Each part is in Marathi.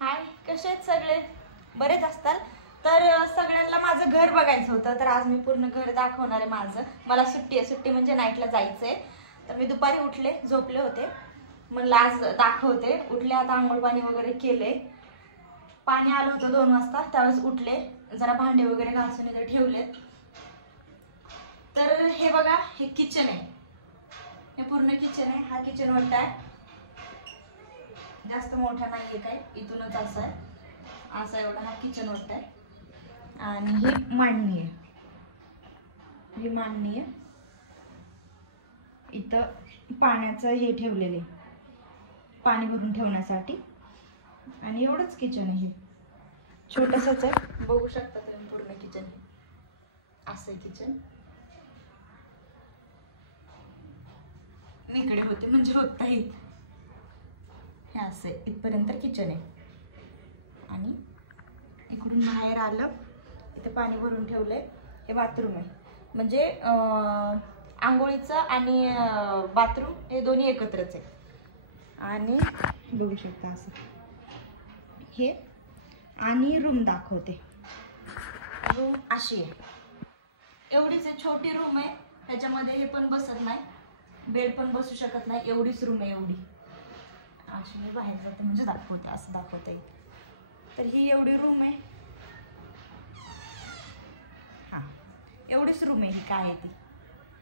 हाय, कसे आहेत सगळे? बरेच असतात. तर सगळ्यांना माझं घर बघायचं होतं, तर आज मी पूर्ण घर दाखवणार आहे माझं. मला सुट्टी आहे, सुट्टी म्हणजे नाईटला जायचंय. तर मी दुपारी उठले, झोपले होते, म्हणलं आज दाखवते. उठले, आता आंघोळ पाणी वगैरे केले. पाणी आलं होतं 2 वाजता, त्यावेळेस उठले, जरा भांडे वगैरे घासून इथे ठेवलेत. तर हे बघा, हे किचन आहे, हे पूर्ण किचन आहे. हा किचन मोठा आहे, जास्त मोठा नाहीये काय, इथूनच असं आहे, असा एवढा हा किचन मोठा आहे. आणि ही मांडणी आहे, ही मांडणी आहे. इथं पाण्याचं हे ठेवलेले, पाणी भरून ठेवण्यासाठी. आणि एवढंच किचन आहे, छोटसच आहे, बघू शकता तुम्ही. पूर्ण किचन असं आहे किचन. इकडे होते म्हणजे होत नाही, हे असं आहे. इथपर्यंत किचन आहे. आणि इकडून बाहेर आलं, इथे पाणी भरून ठेवलंय. हे बाथरूम आहे, म्हणजे आंघोळीचं आणि बाथरूम हे दोन्ही एकत्रच आहे. आणि बघू शकता असं हे. आणि रूम दाखवते. रूम अशी आहे, एवढीच आहे, छोटी रूम आहे. त्याच्यामध्ये हे पण बसत नाही, बेड पण बसू शकत नाही, एवढीच रूम आहे. एवढी अशी मी बाहेर जाते म्हणजे दाखवते, असं दाखवते. तर ही एवढी रूम आहे. हा, एवढीच रूम आहे. ही काय आहे ती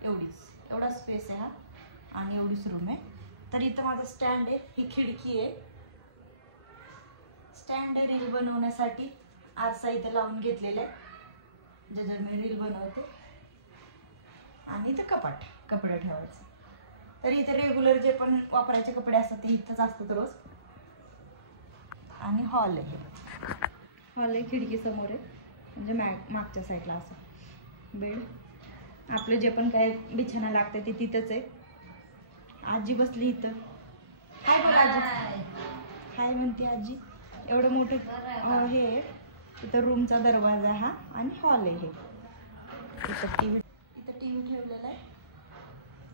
एवढीच, एवढा स्पेस आहे हा, आणि एवढीच रूम आहे. तर इथं माझं स्टँड आहे, ही खिडकी आहे. स्टँड आहे रील बनवण्यासाठी. आरसा इथे लावून घेतलेला आहे, जर मी रील बनवते. आणि इथं कपाट, कपडे ठेवायचं. तर इथे रेग्युलर जे पण वापरायचे कपडे असतात ते इथंच असतात रोज. आणि हॉल आहे, हॉल आहे, खिडकी समोर आहे, म्हणजे मागच्या साईडला असं बेड. आपलं जे पण काय बिछाना लागते ते तिथंच आहे. आजी बसली इथं. हाय बघ आजी, हाय म्हणते आजी. एवढं मोठं हे आहे. इथं रूमचा दरवाजा हा, आणि हॉल आहे. हे इथं टीव्ही ठेवलेला आहे.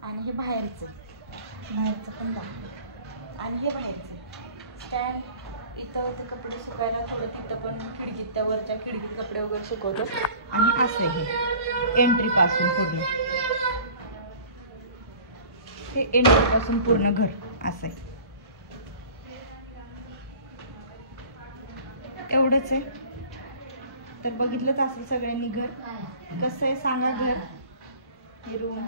आणि हे बाहेरचं पण दाखवलं. आणि हे बाहेरचं स्टँड. इथं ते कपडे सुकायला थोडं, तिथं पण खिडकीत, त्या वरच्या खिडकीत कपडे वगैरे सुकवतो. आणि असं हे एंट्री पासून पूर्ण, हे एंट्री पासून पूर्ण घर असं आहे. एवढंच आहे. तर बघितलंच असेल सगळ्यांनी घर कसं आहे, सांगा घर. ही रूम.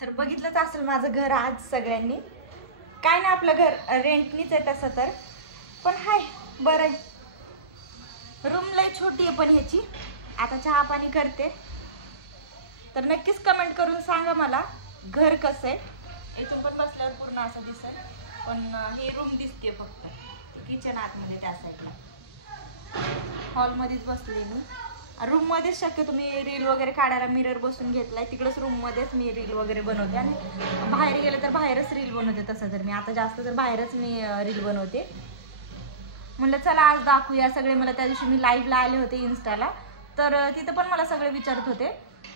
तर बघितलंच असेल माझं घर आज सगळ्यांनी. काय ना, आपलं घर रेंटनीच आहे तसं तर, पण हाय बरं आहे. रूम लय छोटी आहे पण ह्याची. आता चहा पाणी करते. तर नक्कीच कमेंट करून सांगा मला घर कसं आहे. इथून पण बसल्यावर पूर्ण असं दिसेल, पण हे रूम दिसते फक्त, किचन आतमध्ये त्या साईडला. हॉलमध्येच बसले मी. रूममध्येच शक्यतो मी रील वगैरे काढायला मिरर बसून घेतलाय. तिकडंच रूममध्येच मी रील वगैरे बनवते. आणि बाहेर गेले तर बाहेरच रील बनवते. तसं तर मी आता जास्त तर बाहेरच मी रील बनवते. म्हणलं चला आज दाखवूया. सगळे मला त्या दिवशी मी लाईव्हला आले होते इन्स्टाला, तर तिथं पण मला सगळे विचारत होते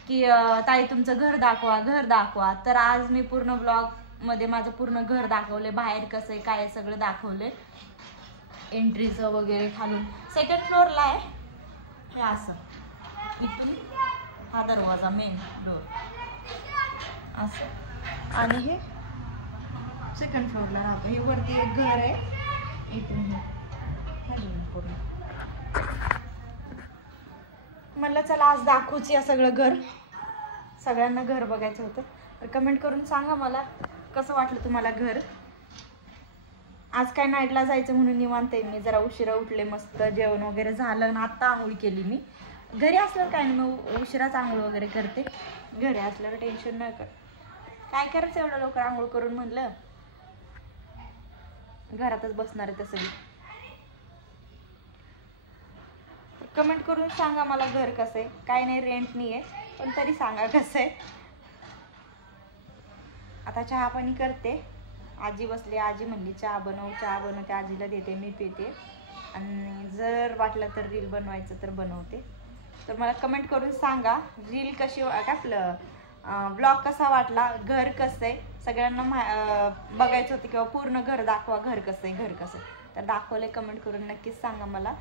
की ताई तुमचं घर दाखवा, घर दाखवा. तर आज मी पूर्ण ब्लॉगमध्ये माझं पूर्ण घर दाखवले. बाहेर कसं आहे, काय सगळं दाखवले. एंट्रीचं वगैरे खालून 2nd फ्लोअरला आहे हे असं. इथून हा दरवाजा, मेन डोर असं. आणि हे 2nd फ्लोअरला राहतं. हे वरती एक घर आहे. इथून पूर्ण म्हणलं चला आज दाखवूच या सगळं घर. सगळ्यांना घर बघायचं होतं. तर कमेंट करून सांगा मला कसं वाटलं तुम्हाला घर. आज काय नाईटला जायचं म्हणून निवांत आहे मी. जरा उशिरा उठले, मस्त जेवण वगैरे झालं, आणि आत्ता आंघोळ केली मी. घरी असल्यावर काय नाही, मग उशिराच आंघोळ वगैरे करते. घरी असल्यावर टेन्शन नाही काय करायचं एवढं लवकर आंघोळ करून. म्हणलं घरातच बसणार आहे तसं. कमेंट करून सांगा मला घर कसं आहे. काय नाही, रेंट नाही आहे, पण तरी सांगा कसं आहे. आता चहा पाणी करते. आजी बसली, आजी म्हणली चहा बनव, चहा बनवते, आजीला देते, मी पिते. आणि जर वाटलं तर रील बनवायचं तर बनवते. तर मला कमेंट करून सांगा रील कशी काय आपलं ब्लॉग कसा वाटला, घर कसं आहे, सगळ्यांना बघायचं होतं किंवा पूर्ण घर दाखवा, घर कसं आहे, घर कसं आहे. तर दाखवले कमेंट करून नक्कीच सांगा मला.